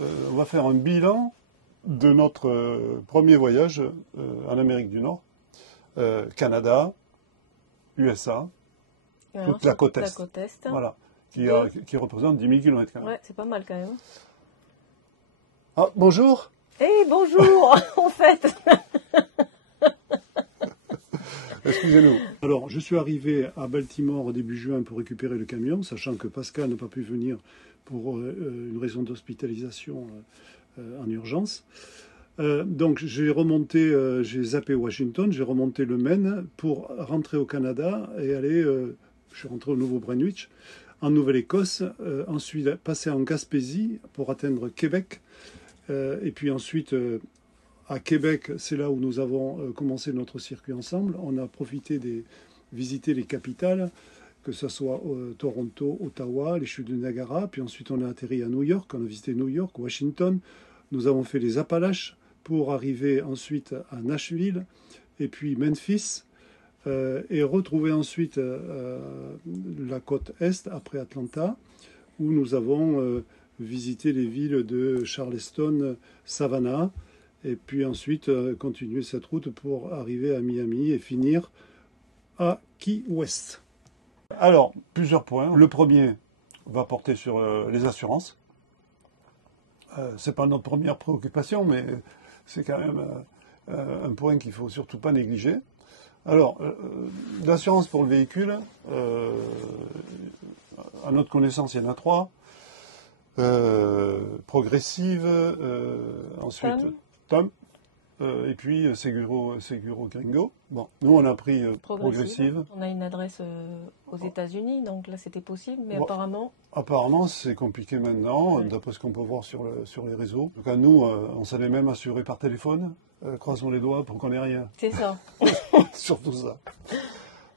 On va faire un bilan de notre premier voyage en Amérique du Nord, Canada, USA, Alors, toute la sur côte toute la est. côte est. Voilà, De- qui représente 10 000 km. Ouais, c'est pas mal quand même. Ah, bonjour. Eh bonjour, en fait. Excusez-nous. Alors, je suis arrivé à Baltimore au début juin pour récupérer le camion, sachant que Pascal n'a pas pu venir pour une raison d'hospitalisation en urgence. Donc, j'ai zappé Washington, j'ai remonté le Maine pour rentrer au Canada et aller, je suis rentré au Nouveau-Brunswick, en Nouvelle-Écosse, ensuite passer en Gaspésie pour atteindre Québec, et puis ensuite à Québec, c'est là où nous avons commencé notre circuit ensemble. On a profité de visiter les capitales, que ce soit Toronto, Ottawa, les chutes de Niagara. Puis ensuite, on a atterri à New York. On a visité New York, Washington. Nous avons fait les Appalaches pour arriver ensuite à Nashville et puis Memphis. Et retrouver ensuite la côte Est après Atlanta, où nous avons visité les villes de Charleston, Savannah, et puis ensuite continuer cette route pour arriver à Miami et finir à Key West. Alors, plusieurs points. Le premier va porter sur les assurances. C'est pas notre première préoccupation, mais c'est quand même un point qu'il faut surtout pas négliger. Alors, l'assurance pour le véhicule, à notre connaissance, il y en a 3. Progressive, ensuite TOM, et puis Seguro Gringo. Bon, nous on a pris Progressive. On a une adresse aux États-Unis, donc là c'était possible, mais Bon. Apparemment c'est compliqué maintenant, ouais. D'après ce qu'on peut voir sur les réseaux. Donc à nous, on s'en est même assuré par téléphone. Croisons les doigts pour qu'on ait rien. C'est ça. Surtout ça.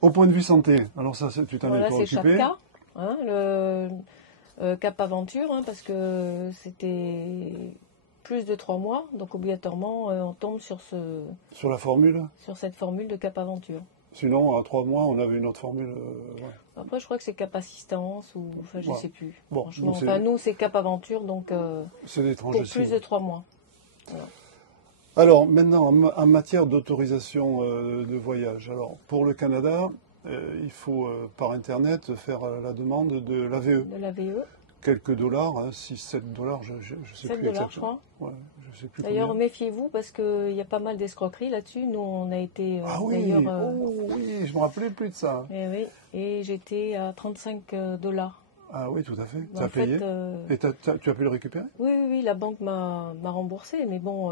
Au point de vue santé, alors ça tu t'en es pas occupé. C'est chaque cas, hein, le Cap Aventure, hein, parce que c'était plus de 3 mois, donc obligatoirement on tombe sur la formule. Sur cette formule de Cap Aventure. Sinon, à 3 mois, on avait une autre formule. Ouais. Après, je crois que c'est Cap Assistance, ou enfin, je ne sais plus. Bon, franchement, nous, c'est Cap Aventure, donc pour plus de 3 mois. Voilà. Alors, maintenant, en matière d'autorisation de voyage, alors pour le Canada, il faut par Internet faire la demande de l'AVE. De l'AVE. Quelques dollars, hein, 6-7 dollars, je ne sais plus exactement. Je crois. Ouais, je sais plus. D'ailleurs, méfiez-vous parce qu'il y a pas mal d'escroqueries là-dessus. Nous, on a été. Ah oui, oui, je me rappelais plus de ça. Et oui, et j'étais à 35 dollars. Ah oui, tout à fait. Tu as payé. Et tu as pu le récupérer? Oui, la banque m'a remboursé, mais bon,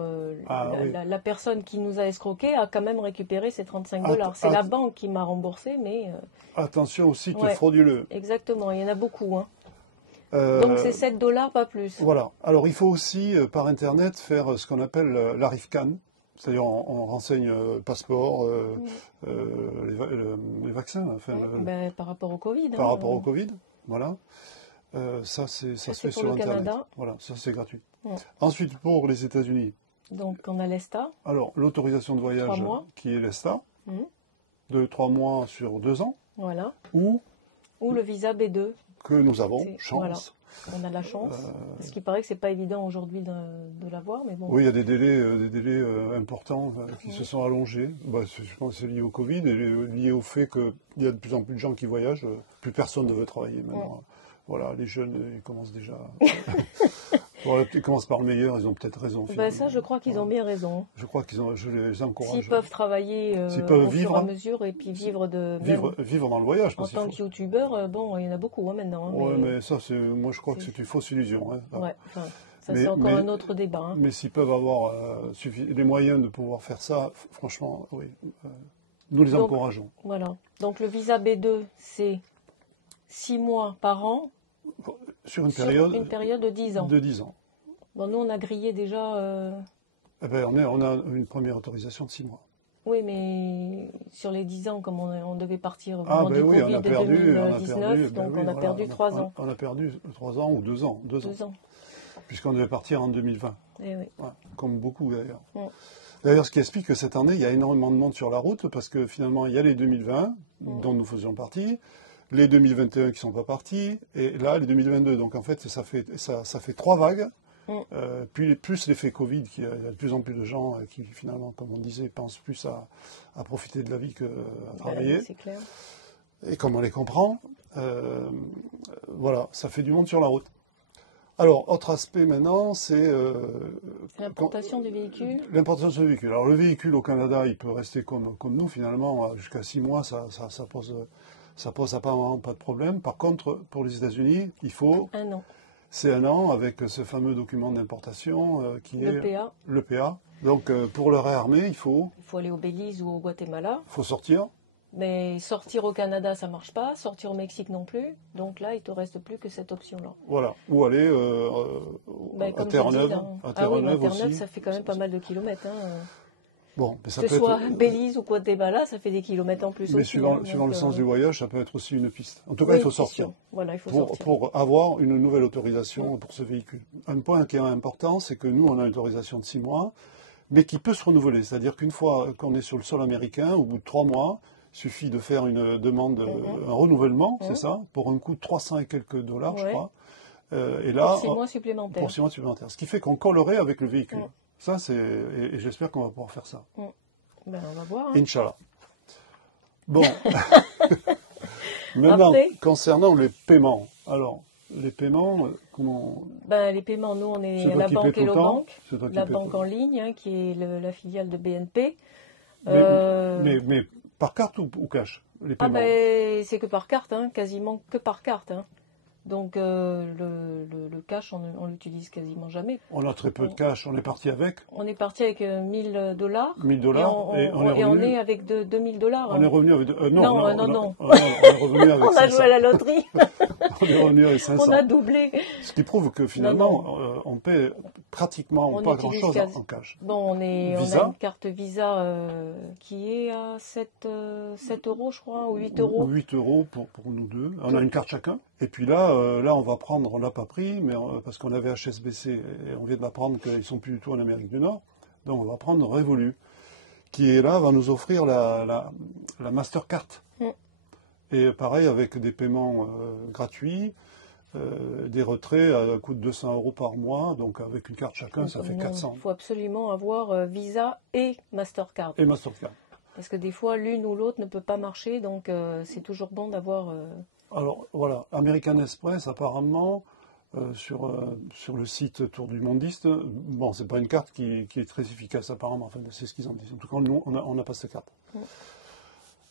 la personne qui nous a escroqué a quand même récupéré ses 35 dollars. C'est la banque qui m'a remboursé, mais. Attention aux sites frauduleux. Exactement, il y en a beaucoup, hein. Donc c'est 7 dollars, pas plus. Voilà. Alors il faut aussi, par Internet, faire ce qu'on appelle l'ARIFCAN. C'est-à-dire on renseigne passeport, les vaccins. Enfin, par rapport au Covid. Par rapport au Covid, voilà. Ça se fait sur Internet. Canada. Voilà, ça c'est gratuit. Ensuite, pour les États-Unis. Donc on a l'ESTA. Alors l'autorisation de voyage, 3 mois. Qui est l'ESTA, de 3 mois sur 2 ans. Voilà. Ou le visa B2. Que nous avons, chance. Voilà. On a la chance. Ce qui paraît que c'est pas évident aujourd'hui de l'avoir, mais bon. Oui, il y a des délais importants qui se sont allongés. Je pense que c'est lié au Covid et lié au fait qu'il y a de plus en plus de gens qui voyagent. Plus personne ne veut travailler maintenant. Voilà, les jeunes, ils commencent déjà. Ils commencent par le meilleur, ils ont peut-être raison. Ça, je crois qu'ils ont bien raison. Je les encourage. S'ils peuvent travailler S'ils peuvent vivre, au fur et à mesure et puis vivre dans le voyage. En tant que youtubeur, il y en a beaucoup maintenant. Oui, mais ça, moi je crois que c'est une fausse illusion. Hein, ouais, c'est encore un autre débat. Hein. Mais s'ils peuvent avoir les moyens de pouvoir faire ça, franchement, oui, nous les encourageons. Voilà. Donc le visa B2, c'est 6 mois par an. Sur une période de 10 ans. De 10 ans. Bon, nous, on a grillé déjà... on a une première autorisation de 6 mois. Oui, mais sur les 10 ans, comme on devait partir au moment du Covid on a perdu, 2019, on a perdu 3 ans. On a perdu 3 ans ou 2 ans. 2 ans. Puisqu'on devait partir en 2020. Eh oui. Ouais, comme beaucoup d'ailleurs. D'ailleurs, ce qui explique que cette année, il y a énormément de monde sur la route, parce que finalement, il y a les 2020, dont nous faisions partie, les 2021 qui ne sont pas partis, et là, les 2022. Donc en fait, ça fait 3 vagues Puis plus l'effet Covid, il y a de plus en plus de gens qui finalement, comme on disait, pensent plus à profiter de la vie qu'à travailler. C'est clair. Et comme on les comprend, voilà, ça fait du monde sur la route. Alors, autre aspect maintenant, c'est... l'importation des véhicules. L'importation des véhicules. Alors, le véhicule au Canada, il peut rester comme nous, finalement, jusqu'à 6 mois, ça pose apparemment pas de problème. Par contre, pour les États-Unis, il faut... 1 an. C'est 1 an avec ce fameux document d'importation qui est... PA. Le PA. Donc, pour le réarmer, il faut... Il faut aller au Belize ou au Guatemala. Il faut sortir. Mais sortir au Canada, ça marche pas. Sortir au Mexique non plus. Donc là, il te reste plus que cette option-là. Voilà. Ou aller à Terre-Neuve. Terre-Neuve, ça fait quand même pas mal de kilomètres. Bon, mais ça que peut ce soit être... Belize ou Guatemala, ça fait des kilomètres en plus mais aussi. suivant le sens du voyage, ça peut être aussi une piste. En tout cas, il faut sortir. Voilà, il faut sortir. Pour avoir une nouvelle autorisation pour ce véhicule. Un point qui est important, c'est que nous, on a une autorisation de 6 mois, mais qui peut se renouveler. C'est-à-dire qu'une fois qu'on est sur le sol américain, au bout de 3 mois, il suffit de faire une demande, un renouvellement, c'est ça, pour un coût de 300 et quelques dollars, je crois. Et là, pour 6 mois supplémentaires. Pour 6 mois supplémentaires. Ce qui fait qu'on collerait avec le véhicule. Ça, c'est... Et j'espère qu'on va pouvoir faire ça. Ben, on va voir. Inch'Allah. Bon. Maintenant, concernant les paiements. Alors, les paiements, comment... Les paiements, nous, on est la banque Hello Bank, la banque en ligne, qui est la filiale de BNP. Mais par carte ou cash, les paiements? C'est que par carte, quasiment que par carte. Donc le cash, on l'utilise quasiment jamais. On a très peu de cash, on est parti avec? On est parti avec $1 000. $1 000 et on est avec $2 000. On est revenu avec... non. On est revenu avec on a joué à la loterie. On est revenu avec 500. On a doublé. Ce qui prouve que finalement, on paie pratiquement pas grand-chose en cash. Bon, on a une carte Visa qui est à 7 euros, je crois, ou 8 euros. 8 euros pour nous deux. On a une carte chacun. Et puis là, on va prendre, on l'a pas pris, mais parce qu'on avait HSBC et on vient de m'apprendre qu'ils sont plus du tout en Amérique du Nord. Donc on va prendre Revolut, qui est là, va nous offrir la Mastercard. Et pareil, avec des paiements gratuits, des retraits à coût de 200 euros par mois, donc avec une carte chacun, ça fait 400. Il faut absolument avoir Visa et Mastercard. Et Mastercard. Parce que des fois, l'une ou l'autre ne peut pas marcher, donc c'est toujours bon d'avoir... Alors voilà, American Express, apparemment, sur le site Tour du Mondiste, bon, c'est pas une carte qui est très efficace, apparemment, enfin, c'est ce qu'ils ont dit. En tout cas, nous, on n'a pas cette carte.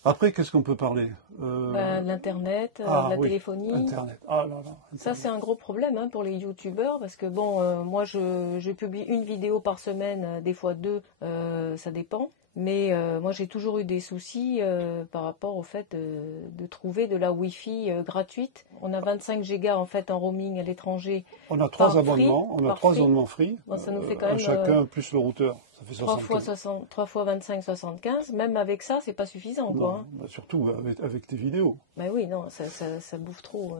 Après, qu'est-ce qu'on peut parler? L'Internet, la téléphonie. Internet. Ça, c'est un gros problème pour les youtubeurs, parce que bon, moi, je publie une vidéo par semaine, des fois 2, ça dépend. Mais moi, j'ai toujours eu des soucis par rapport au fait de trouver de la Wi-Fi gratuite. On a 25 gigas en fait en roaming à l'étranger. On a 3 abonnements, on a 3 abonnements free. Bon, ça nous fait quand même chacun plus le routeur, ça fait 3 fois 25, 75. Même avec ça, c'est pas suffisant, quoi. Surtout avec tes vidéos. Oui, non, ça bouffe trop.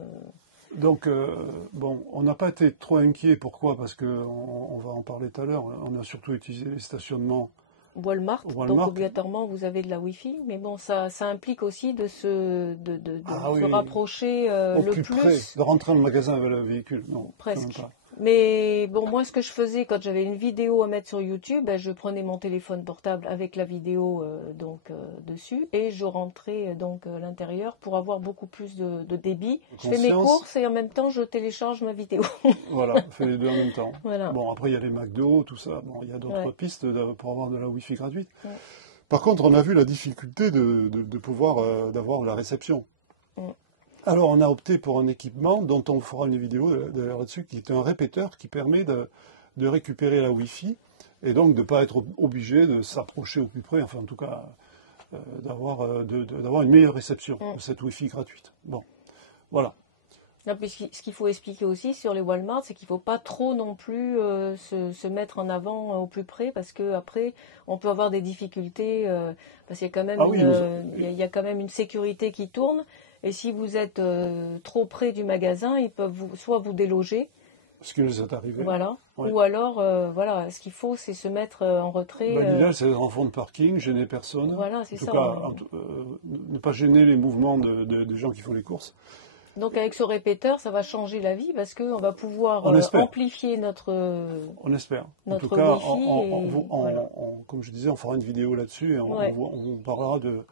Donc, bon, on n'a pas été trop inquiets. Pourquoi? Parce qu'on va en parler tout à l'heure. On a surtout utilisé les stationnements Walmart, donc obligatoirement vous avez de la Wi-Fi, mais bon, ça implique aussi de se rapprocher le plus près, de rentrer dans le magasin avec le véhicule. Non, presque. Mais bon, moi, ce que je faisais quand j'avais une vidéo à mettre sur YouTube, je prenais mon téléphone portable avec la vidéo dessus et je rentrais à l'intérieur pour avoir beaucoup plus de débit. Je fais mes courses et en même temps, je télécharge ma vidéo. Voilà, on fait les deux en même temps. Voilà. Bon, après, il y a les McDo, tout ça. Bon, il y a d'autres pistes pour avoir de la Wi-Fi gratuite. Par contre, on a vu la difficulté de pouvoir d'avoir la réception. Alors, on a opté pour un équipement dont on fera une vidéo d'ailleurs là-dessus, qui est un répéteur qui permet de récupérer la Wi-Fi et donc de ne pas être obligé de s'approcher au plus près, enfin en tout cas d'avoir une meilleure réception de cette Wi-Fi gratuite. Bon, voilà. Non, puis ce qu'il faut expliquer aussi sur les Walmart, c'est qu'il ne faut pas trop non plus se mettre en avant au plus près, parce qu'après, on peut avoir des difficultés, parce qu'il y a quand même il y a quand même une sécurité qui tourne. Et si vous êtes trop près du magasin, ils peuvent soit vous déloger. Ce qui nous est arrivé. Voilà. Ouais. Ou alors, ce qu'il faut, c'est se mettre en retrait. L'idéal, c'est d'être en fond de parking, gêner personne. Voilà, c'est ça. En tout cas, ne pas gêner les mouvements des gens qui font les courses. Donc avec ce répéteur, ça va changer la vie parce qu'on va pouvoir amplifier notre On espère. En tout notre cas, Wi-Fi. Voilà. comme je disais, on fera une vidéo là-dessus et on parlera de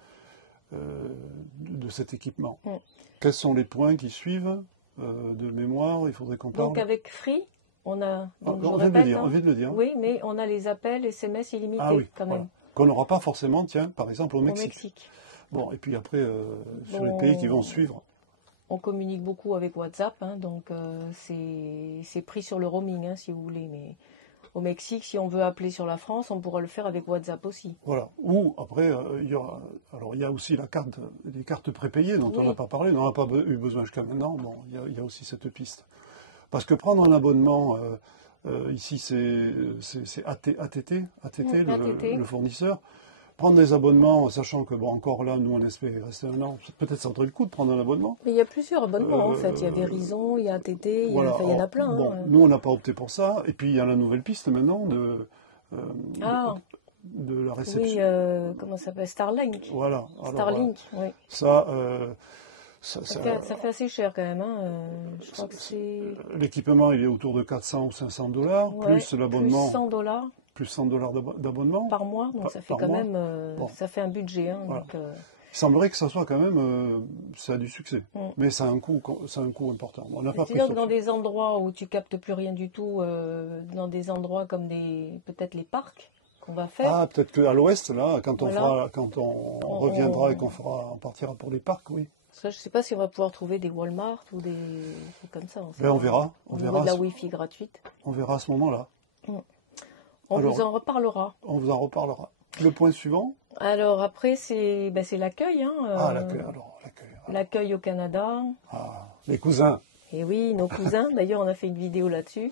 cet équipement. Quels sont les points qui suivent de mémoire? Il faudrait qu'on parle. Donc avec Free, on a... Donc on vient de le dire. Oui, mais on a les appels SMS illimités quand même. Qu'on n'aura pas forcément, tiens, par exemple au Mexique. Bon, et puis après, sur les pays qui vont suivre. On communique beaucoup avec WhatsApp, hein, donc c'est pris sur le roaming, hein, si vous voulez. Mais au Mexique, si on veut appeler sur la France, on pourra le faire avec WhatsApp aussi. Voilà. Ou après, il y a aussi les cartes prépayées dont on n'a pas parlé, on n'a pas eu besoin jusqu'à maintenant. Bon, il y a aussi cette piste. Parce que prendre un abonnement, ici c'est ATT, le fournisseur. Prendre des abonnements, sachant que, bon, encore là, nous, on espère rester un an, peut-être ça vaudrait le coup de prendre un abonnement. Mais il y a plusieurs abonnements, en fait. Il y a Verizon, il y a ATT, il y en a plein. Bon, nous, on n'a pas opté pour ça. Et puis, il y a la nouvelle piste maintenant de la réception. Oui, comment ça s'appelle? Starlink. Voilà. Starlink, oui. Ça fait assez cher quand même. Je crois que c'est... L'équipement, il est autour de 400 ou 500 $, plus l'abonnement. Plus 100 $. Plus 100 $ d'abonnement. Par mois, donc ça fait quand même... Ça fait un budget. Hein, voilà. Donc, il semblerait que ça soit quand même... ça a du succès. Mais ça a un coût important. On n'a pas pris c'est-à-dire que dans des endroits où tu captes plus rien du tout, dans des endroits comme peut-être les parcs qu'on va faire... Ah, peut-être qu'à l'ouest, là, quand on reviendra et on partira pour les parcs, oui. Parce que je ne sais pas si on va pouvoir trouver des Walmart ou des trucs comme ça. On verra. Au niveau de la Wi-Fi gratuite. On verra à ce moment-là. On vous en reparlera. On vous en reparlera. Le point suivant? Alors après, c'est l'accueil. Hein, l'accueil. L'accueil au Canada. Ah, les cousins. Et oui, nos cousins. D'ailleurs, on a fait une vidéo là-dessus.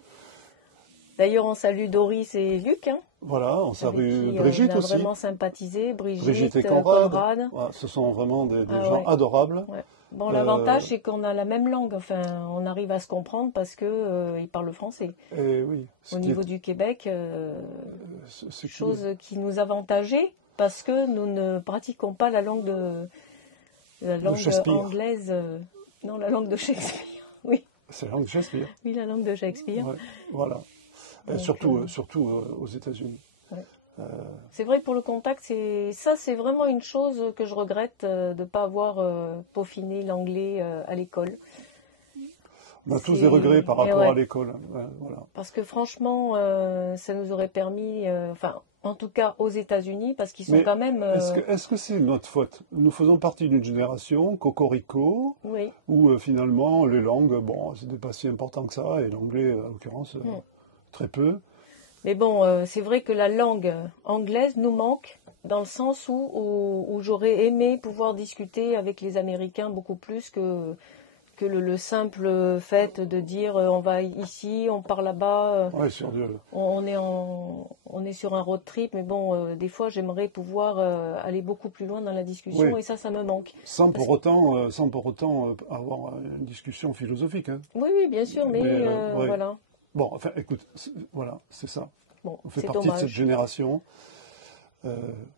D'ailleurs, on salue Doris et Luc. Hein, voilà, on salue Brigitte aussi. On a vraiment sympathisé. Brigitte et Conrad. Ouais, ce sont vraiment des gens adorables. Ouais. Bon, l'avantage, c'est qu'on a la même langue. Enfin, on arrive à se comprendre parce qu'ils parlent français. Et oui. Au niveau du Québec, chose qui nous avantageait parce que nous ne pratiquons pas la langue anglaise. Non, la langue de Shakespeare. Oui. C'est la langue de Shakespeare. Oui, la langue de Shakespeare. Ouais, voilà. Donc, surtout aux États-Unis. Ouais. C'est vrai que pour le contact, c'est vraiment une chose que je regrette de ne pas avoir peaufiné l'anglais à l'école. On a tous des regrets par rapport à l'école. Voilà. Parce que franchement, ça nous aurait permis, en tout cas aux États-Unis, parce qu'ils sont quand même... Est-ce que c'est notre faute? Nous faisons partie d'une génération, cocorico, où finalement les langues, bon, c'était pas si important que ça, et l'anglais, en l'occurrence, très peu. Mais bon, c'est vrai que la langue anglaise nous manque, dans le sens où j'aurais aimé pouvoir discuter avec les Américains beaucoup plus que le simple fait de dire on va ici, on part là-bas, on est sur un road trip, mais bon, des fois j'aimerais pouvoir aller beaucoup plus loin dans la discussion et ça me manque. Sans pour autant avoir une discussion philosophique. Hein. Oui, bien sûr, mais voilà. Bon, enfin, écoute, voilà, c'est ça. Bon, on fait partie de cette génération.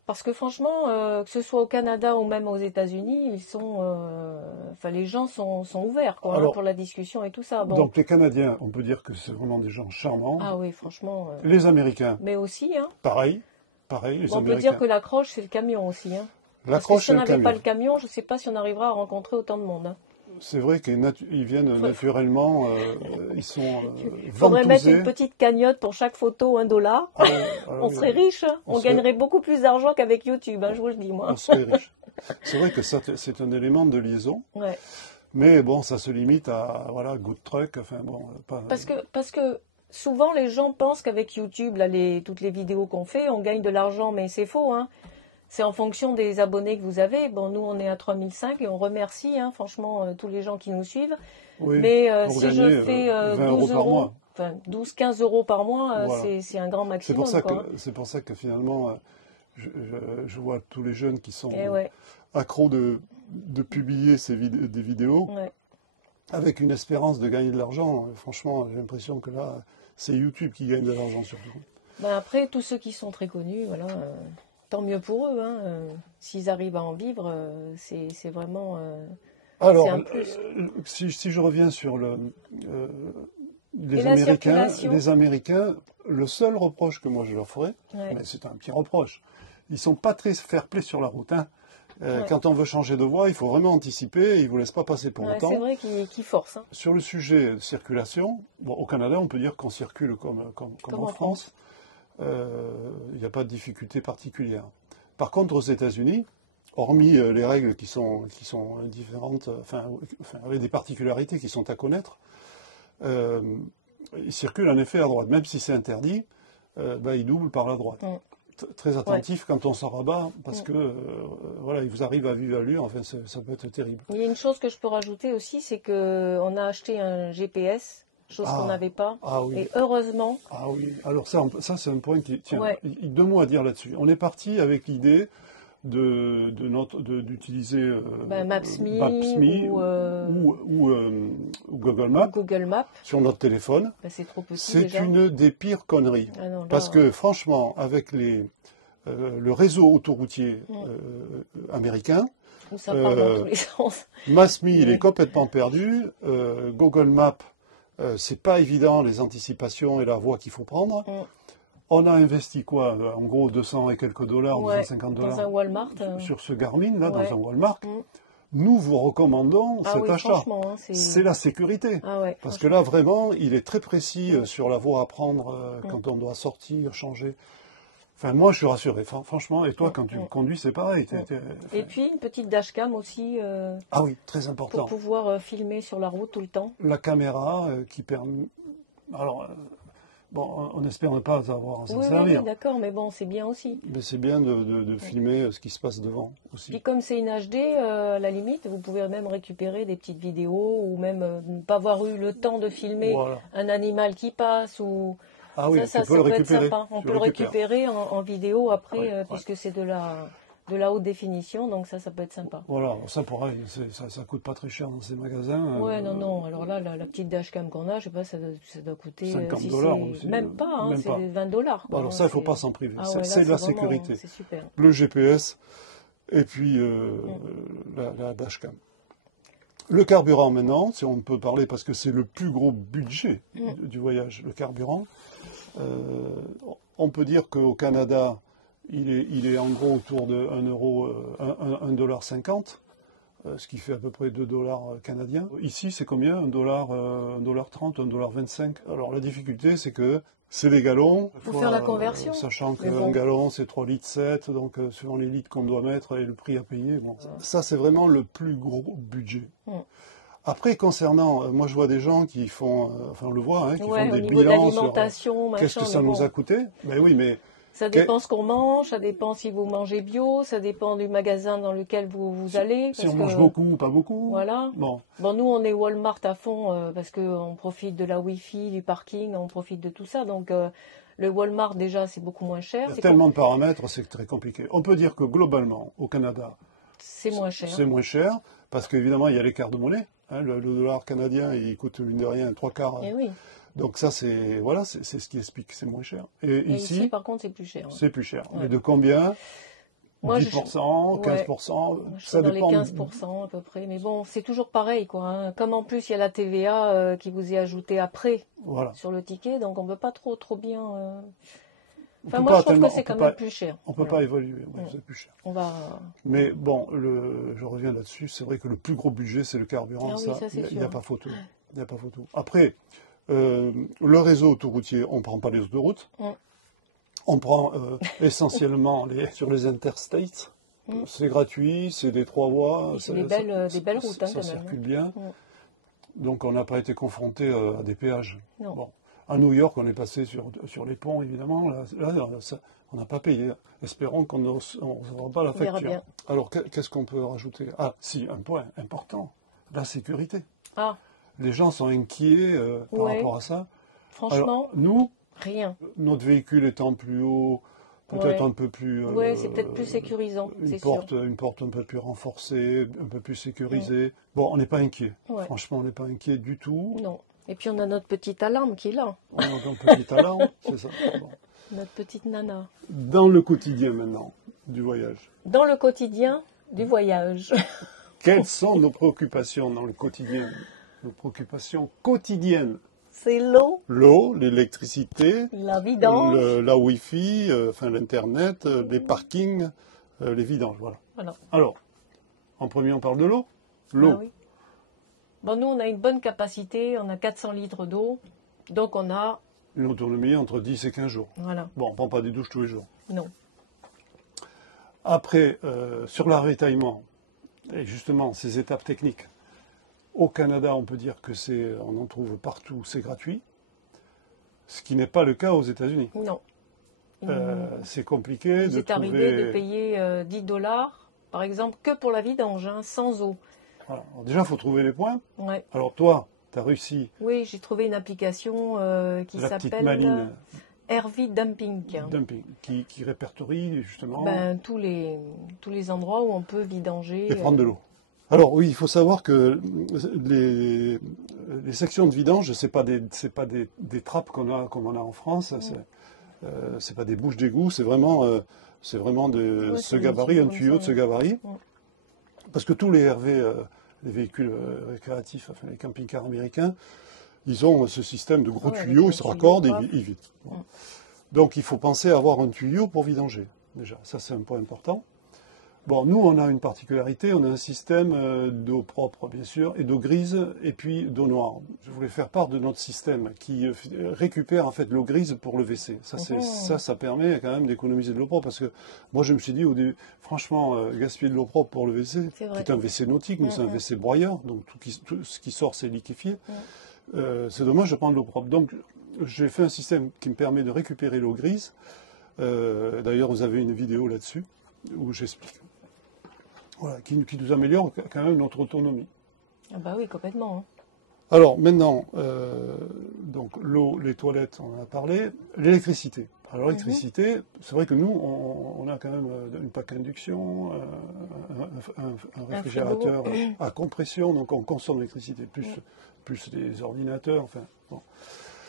Parce que franchement, que ce soit au Canada ou même aux États-Unis, les gens sont ouverts pour la discussion et tout ça. Bon. Donc les Canadiens, on peut dire que c'est vraiment des gens charmants. Ah oui, franchement. Les Américains. Mais aussi, hein. Pareil, les Américains. On peut dire que l'accroche, c'est le camion aussi, hein. Parce que si on n'avait pas le camion, je ne sais pas si on arrivera à rencontrer autant de monde. Hein. C'est vrai qu'ils viennent naturellement, ils sont il faudrait mettre une petite cagnotte pour chaque photo, $1. On serait riche, hein. On gagnerait beaucoup plus d'argent qu'avec YouTube, hein, je vous le dis, moi. On serait riche. C'est vrai que c'est un élément de liaison, mais bon, ça se limite à, good truck, enfin bon... Parce que souvent, les gens pensent qu'avec YouTube, là, toutes les vidéos qu'on fait, on gagne de l'argent, mais c'est faux, hein. C'est en fonction des abonnés que vous avez. Bon, nous, on est à 3005 et on remercie, hein, franchement, tous les gens qui nous suivent. Oui, mais si je fais 12-15 euros par mois, c'est un grand maximum. C'est pour ça que finalement, je vois tous les jeunes qui sont accros de publier des vidéos avec une espérance de gagner de l'argent. Franchement, j'ai l'impression que là, c'est YouTube qui gagne de l'argent surtout. Ben après, tous ceux qui sont très connus, voilà... tant mieux pour eux. Hein. S'ils arrivent à en vivre, c'est vraiment Alors, c'est un plus. Si je reviens sur les Américains, le seul reproche que moi je leur ferais, mais c'est un petit reproche, ils sont pas très fair-play sur la route. Hein. Quand on veut changer de voie, il faut vraiment anticiper, ils ne vous laissent pas passer pour autant. C'est vrai qu'ils forcent. Hein. Sur le sujet de circulation, bon, au Canada, on peut dire qu'on circule comme en France. Il n'y a pas de difficulté particulière. Par contre, aux États-Unis, hormis les règles qui sont différentes, avec des particularités qui sont à connaître, ils circulent en effet à droite. Même si c'est interdit, ils doublent par la droite. Très attentif quand on s'en rabat, parce que il vous arrive à vive allure, enfin ça peut être terrible. Il y a une chose que je peux rajouter aussi, c'est qu'on a acheté un GPS, chose qu'on n'avait pas, et heureusement... Ah oui, alors ça c'est un point qui... Tiens, deux mots à dire là-dessus. On est parti avec l'idée d'utiliser Maps.me ou Google Maps sur notre téléphone. C'est trop petit. C'est une des pires conneries. Parce que franchement, avec le réseau autoroutier américain, ça part dans tous les sens. Maps.me, il est complètement perdu. Google Maps, c'est pas évident les anticipations et la voie qu'il faut prendre. On a investi quoi? En gros, 200 et quelques dollars, 250 dollars. Dans un Walmart. Sur ce Garmin, là, dans un Walmart. Nous vous recommandons cet achat. C'est la sécurité. Parce que là, vraiment, il est très précis sur la voie à prendre quand on doit sortir, changer. Enfin, moi, je suis rassuré, franchement. Et toi, quand tu conduis, c'est pareil. Et puis, une petite dashcam aussi. Ah oui, très important. Pour pouvoir filmer sur la route tout le temps. La caméra qui permet... Alors... Bon, on espère ne pas avoir à s'en servir. Oui, d'accord, mais bon, c'est bien aussi. Mais c'est bien de filmer ce qui se passe devant aussi. Puis comme c'est une HD, à la limite, vous pouvez même récupérer des petites vidéos ou même ne pas avoir eu le temps de filmer un animal qui passe ou... Ah oui, ça peut le récupérer. Être sympa. On peut le récupérer en vidéo après, puisque c'est de la haute définition, donc ça peut être sympa. Voilà, ça pareil, ça coûte pas très cher dans ces magasins. Non. Alors là, la petite dashcam qu'on a, je sais pas, ça doit coûter... 50 dollars aussi. Même pas, c'est 20 dollars. Alors ça, il ne faut pas s'en priver. C'est de la sécurité. C'est super. Le GPS et puis la dashcam. Le carburant maintenant, si on peut parler, parce que c'est le plus gros budget du voyage, le carburant. On peut dire qu'au Canada... Il est en gros autour de 1,50 $, ce qui fait à peu près 2 dollars canadiens. Ici, c'est combien? 1,30 $, 1,25 $. Alors la difficulté, c'est que c'est des gallons. Il faut faire la conversion. Sachant qu'un gallon, c'est 3,7 litres, donc selon les litres qu'on doit mettre et le prix à payer. Bon, ça, c'est vraiment le plus gros budget. Après, concernant, moi je vois des gens qui font, on le voit, qui font des bilans sur qu'est-ce que ça nous a coûté. Ben oui, mais... Ça dépend ce qu'on mange, ça dépend si vous mangez bio, ça dépend du magasin dans lequel vous allez. Si on mange beaucoup ou pas beaucoup. Voilà. Bon, nous, on est Walmart à fond parce qu'on profite de la Wi-Fi, du parking, on profite de tout ça. Donc, le Walmart, déjà, c'est beaucoup moins cher. Il y a tellement de paramètres, c'est très compliqué. On peut dire que globalement, au Canada, c'est moins cher. C'est moins cher parce qu'évidemment, il y a l'écart de monnaie. Le dollar canadien, il coûte mine de rien 3/4. Eh oui. Donc ça, c'est ce qui explique que c'est moins cher. Et ici, par contre, c'est plus cher. C'est plus cher. Mais de combien? 10%, 15%, ça dépend. Dans les 15% à peu près. Mais bon, c'est toujours pareil, quoi. Comme en plus, il y a la TVA qui vous est ajoutée après sur le ticket. Donc, on ne peut pas trop bien... Enfin, moi, je trouve que c'est quand même plus cher. On ne peut pas évaluer, c'est plus cher. Mais bon, je reviens là-dessus. C'est vrai que le plus gros budget, c'est le carburant. Il n'y a pas photo. Il n'y a pas photo. Après... le réseau autoroutier, on ne prend pas les autoroutes. On prend essentiellement sur les interstates. C'est gratuit, c'est des 3 voies. C'est des belles routes. Ça circule bien. Donc on n'a pas été confronté à des péages. Bon. À New York, on est passé sur les ponts, évidemment. Là, on n'a pas payé. Espérons qu'on ne recevra pas la facture. Alors qu'est-ce qu'on peut rajouter? Ah, si, un point important, la sécurité. Les gens sont inquiets par rapport à ça. Franchement, nous, rien. Notre véhicule étant plus haut, peut-être un peu plus... c'est peut-être plus sécurisant, une porte un peu plus renforcée, un peu plus sécurisée. Bon, on n'est pas inquiet. Franchement, on n'est pas inquiet du tout. Non. Et puis on a notre petite alarme qui est là. On a notre petite alarme, c'est ça. Bon. Notre petite nana. Dans le quotidien maintenant, du voyage. Dans le quotidien du voyage. Quelles sont nos préoccupations dans le quotidien? Nos préoccupations quotidiennes? C'est l'eau. L'eau, l'électricité, la vidange, la Wi-Fi, enfin l'Internet, les parkings, les vidanges, voilà. Alors, en premier, on parle de l'eau. L'eau. Ah oui. Bon, nous, on a une bonne capacité, on a 400 litres d'eau, donc on a... Une autonomie entre 10 et 15 jours. Voilà. Bon, on ne prend pas des douches tous les jours. Non. Après, sur l'avitaillement, et justement, ces étapes techniques, au Canada, on peut dire que on en trouve partout, c'est gratuit, ce qui n'est pas le cas aux États-Unis. Non. C'est compliqué de trouver... C'est arrivé de payer $10, par exemple, que pour la vidange, hein, sans eau. Voilà. Alors déjà, il faut trouver les points. Ouais. Alors toi, tu as réussi. Oui, j'ai trouvé une application qui s'appelle Hervey Dumping. Dumping, qui répertorie justement tous les endroits où on peut vidanger. Et prendre de l'eau. Alors oui, il faut savoir que les sections de vidange, c'est pas des trappes comme on a en France. C'est pas des bouches d'égout, c'est vraiment de ce gabarit, un tuyau de ce gabarit. Ouais. Parce que tous les RV, les véhicules récréatifs, enfin les camping-cars américains, ils ont ce système de gros tuyaux, ils se raccordent et ils vident. Bon. Donc il faut penser à avoir un tuyau pour vidanger, déjà. Ça, c'est un point important. Bon, nous, on a une particularité, on a un système d'eau propre, bien sûr, et d'eau grise, et puis d'eau noire. Je voulais faire part de notre système qui récupère en fait l'eau grise pour le WC. Ça permet quand même d'économiser de l'eau propre, parce que moi, je me suis dit, franchement, gaspiller de l'eau propre pour le WC, qui est un WC nautique, mais c'est un WC broyeur, donc tout ce qui sort, c'est liquéfié. C'est dommage de prendre l'eau propre. Donc, j'ai fait un système qui me permet de récupérer l'eau grise. D'ailleurs, vous avez une vidéo là-dessus, où j'explique. Voilà, qui nous améliore quand même notre autonomie. Ah bah oui, complètement. Hein. Alors maintenant, donc l'eau, les toilettes, on en a parlé. L'électricité. Alors l'électricité, c'est vrai que nous, on a quand même une plaque d'induction, un réfrigérateur à compression, donc on consomme l'électricité, plus les ordinateurs, enfin bon.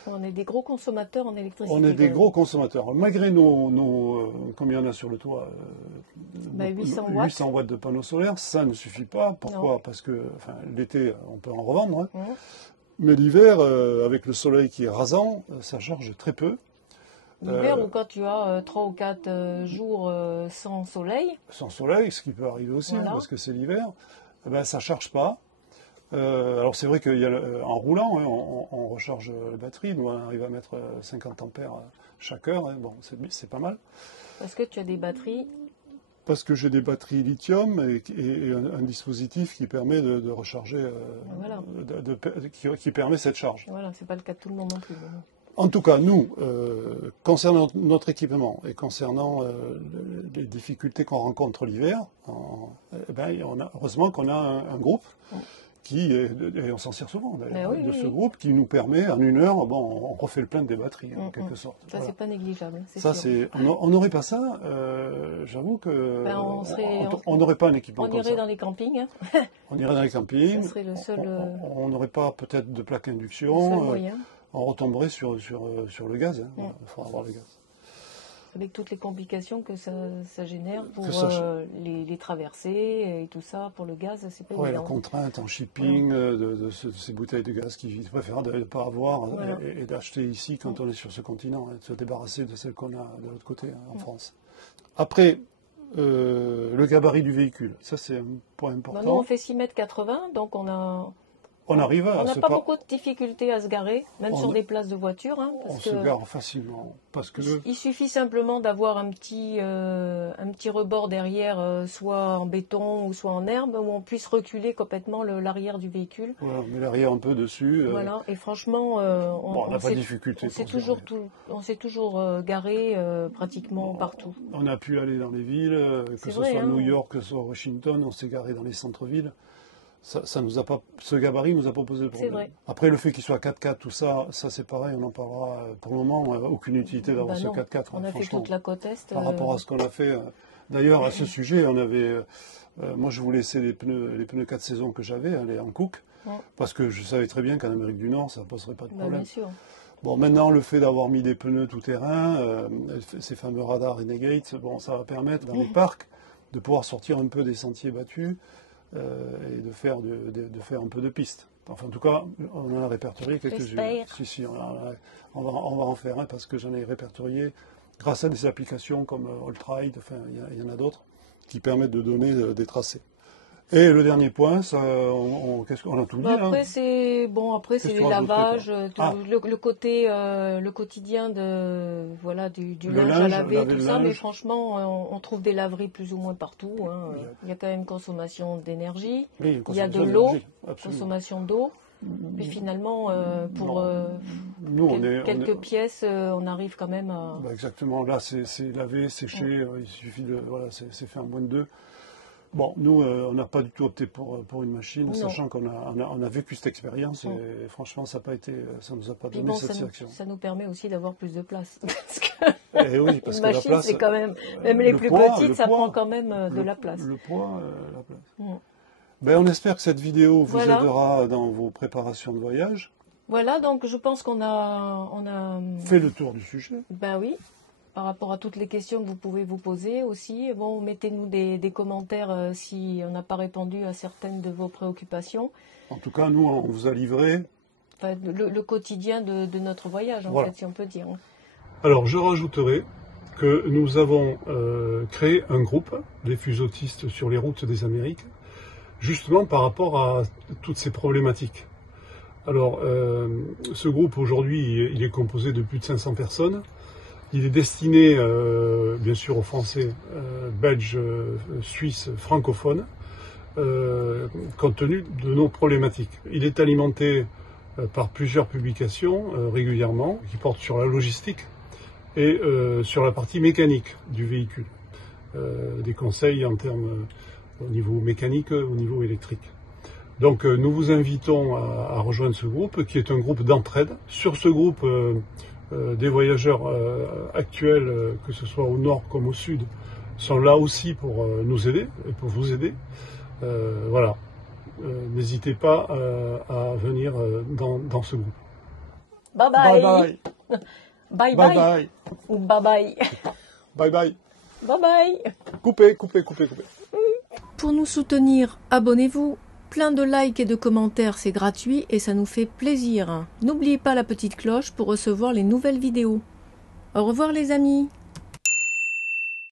On est des gros consommateurs en électricité. On est des gros consommateurs. Malgré combien il y en a sur le toit 800 watts de panneaux solaires, ça ne suffit pas. Pourquoi? Parce que l'été, on peut en revendre. Hein. Mais l'hiver, avec le soleil qui est rasant, ça charge très peu. L'hiver, ou quand tu as 3 ou 4 jours sans soleil. Sans soleil, ce qui peut arriver aussi, parce que c'est l'hiver, ça ne charge pas. Alors c'est vrai qu'en roulant, hein, on recharge la batterie, nous on arrive à mettre 50 ampères chaque heure, hein, bon, c'est pas mal. Parce que tu as des batteries? Parce que j'ai des batteries lithium et un dispositif qui permet de recharger, qui permet cette charge. Voilà, c'est pas le cas de tout le monde non plus. En tout cas, nous, concernant notre équipement et concernant les difficultés qu'on rencontre l'hiver, heureusement qu'on a un groupe et on s'en sert souvent d'ailleurs, ce groupe qui nous permet en 1 heure, on refait le plein des batteries en quelque sorte. Ça, c'est pas négligeable. On n'aurait pas ça, j'avoue que on n'aurait pas un équipement comme ça. On irait dans les campings. Hein. On irait dans les campings. Ça serait le seul. On n'aurait pas peut-être de plaque induction. On retomberait sur le gaz. Hein. Il faudra avoir le gaz. Avec toutes les complications que ça génère pour les traversées et tout ça, pour le gaz, c'est pas évident. La contrainte en shipping de ces bouteilles de gaz qu'il préfère de ne pas avoir et d'acheter ici quand on est sur ce continent, de se débarrasser de celles qu'on a de l'autre côté, en France. Après, le gabarit du véhicule, ça c'est un point important. Nous, on fait 6,80 m, donc on a... On arrive à... On n'a pas beaucoup de difficultés à se garer, même sur des places de voiture. Hein, se gare facilement. Parce que il suffit simplement d'avoir un petit rebord derrière, soit en béton ou soit en herbe, où on puisse reculer complètement l'arrière du véhicule. Voilà, on met l'arrière un peu dessus. Voilà, et franchement, on n'a pas de difficulté. On s'est toujours garé pratiquement partout. On a pu aller dans les villes, que ce soit New York, que ce soit Washington, on s'est garé dans les centres-villes. Ce gabarit nous a pas posé de problème. Après, le fait qu'il soit 4x4, tout ça c'est pareil, on en parlera. Pour le moment, aucune utilité d'avoir ce 4x4. On a fait toute la côte Est. Par rapport à ce qu'on a fait. D'ailleurs, à ce sujet, on avait... moi, je vous laissais les pneus 4 saisons que j'avais, les Hankook, parce que je savais très bien qu'en Amérique du Nord, ça ne poserait pas de problème. Bien sûr. Bon, maintenant, le fait d'avoir mis des pneus tout-terrain, ces fameux radars Renegade, ça va permettre, dans les parcs, de pouvoir sortir un peu des sentiers battus, et de faire un peu de piste. Enfin, en tout cas, on en a répertorié quelques-unes. Si, on va en faire un parce que j'en ai répertorié grâce à des applications comme AllTrade, enfin, il y en a d'autres qui permettent de donner des tracés. Et le dernier point, qu'est-ce qu'on a tout dit. Après, c'est les lavages, le quotidien du linge à laver, tout ça. Mais franchement, on trouve des laveries plus ou moins partout. Hein. Il y a quand même consommation d'énergie. Oui, il y a de l'eau, consommation d'eau. Et finalement, pour quelques pièces, on arrive quand même à... exactement. Là, c'est lavé, séché. Il suffit de... Voilà, c'est fait en moins de 2. Bon, nous, on n'a pas du tout opté pour une machine, sachant qu'on a vécu cette expérience et franchement, ça nous a pas donné satisfaction. Ça nous permet aussi d'avoir plus de place. Parce une machine, c'est quand même les plus petites, ça prend quand même de la place. Le poids, la place. On espère que cette vidéo vous aidera dans vos préparations de voyage. Voilà, donc je pense qu'on a fait le tour du sujet. Ben oui. Par rapport à toutes les questions que vous pouvez vous poser aussi. Bon, mettez-nous des commentaires si on n'a pas répondu à certaines de vos préoccupations. En tout cas, nous, on vous a livré... Enfin, le quotidien de notre voyage, en fait, si on peut dire. Alors, je rajouterai que nous avons créé un groupe des fusotistes sur les routes des Amériques, justement par rapport à toutes ces problématiques. Alors, ce groupe, aujourd'hui, il est composé de plus de 500 personnes. Il est destiné, bien sûr, aux Français, Belges, Suisses, francophones, compte tenu de nos problématiques. Il est alimenté par plusieurs publications régulièrement, qui portent sur la logistique et sur la partie mécanique du véhicule. Des conseils en termes au niveau mécanique, au niveau électrique. Donc nous vous invitons à rejoindre ce groupe, qui est un groupe d'entraide. Sur ce groupe... des voyageurs actuels, que ce soit au nord comme au sud, sont là aussi pour nous aider et pour vous aider. Voilà. N'hésitez pas à venir dans ce groupe. Bye bye. Bye bye. Bye bye. Ou bye bye. Bye bye. Bye bye. Coupez. Pour nous soutenir, abonnez-vous. Plein de likes et de commentaires, c'est gratuit et ça nous fait plaisir. N'oubliez pas la petite cloche pour recevoir les nouvelles vidéos. Au revoir les amis.